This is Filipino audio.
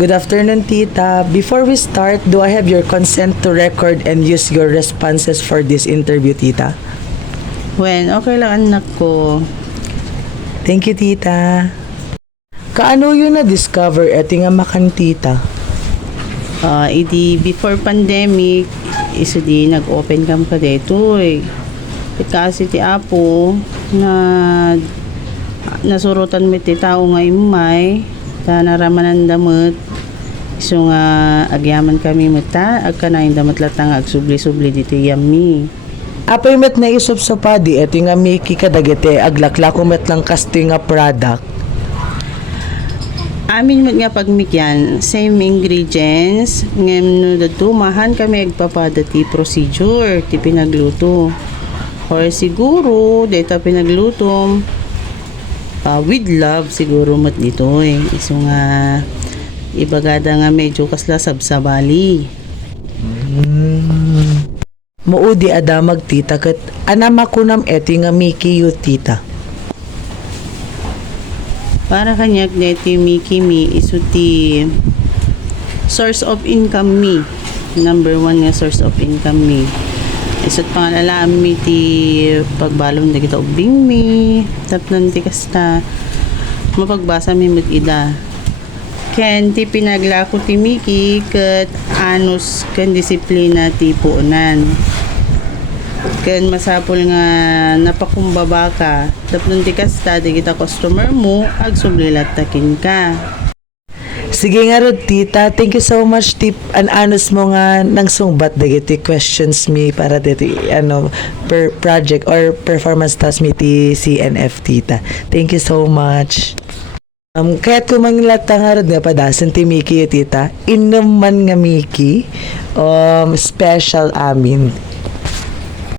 Good afternoon, Tita. Before we start, do I have your consent to record and use your responses for this interview, Tita? When, okay lang anak ko. Thank you, Tita. Kaano yun na-discover eti nga makan, Tita? Idi before pandemic, iso di nag-open cam ka dito eh. Kasi ti Apo, nasurutan mo ti tao nga imay, ta naramanan damot. So nga agyaman kami mata, agka na yung damat latang agsubli-subli dito yami. Apay met na isop-sopadi eti nga miki kadagete aglaklako met lang kasti nga product. Amin mo nga pagmikyan, same ingredients, ngem no datumahan kami agpapada ti procedure, ti pinagluto. Or siguro, dito pinagluto, with love siguro mat dito eh. Iso nga, ibagada nga medyo kasla sabsabali. Muudi adamag, Tita, kat anama ko nam eti nga miki yu, Tita. Para kanyak neti Miki mi iso ti source of income mi. Number 1 nga source of income mi. Isot pangalala mi ti pagbalong na kita ubing mi. Tapnon ti kasta mapagbasa mi mag-ida. Ken ti pinaglako ti Miki ket anus ken disiplina ti puunan. Ken masapol nga napakumbaba ka tapnon ti kasta di kita customer mo agsublilat takin ka. Sige nga rod, Tita. Thank you so much, tip. Anos mo nga nang sungbat dagiti questions me para diti per project or performance task me ti CNF, Tita. Thank you so much. Kaya't kumangilata nga rod nga padasan ti Miki, Tita. Inuman nga Miki, special amin.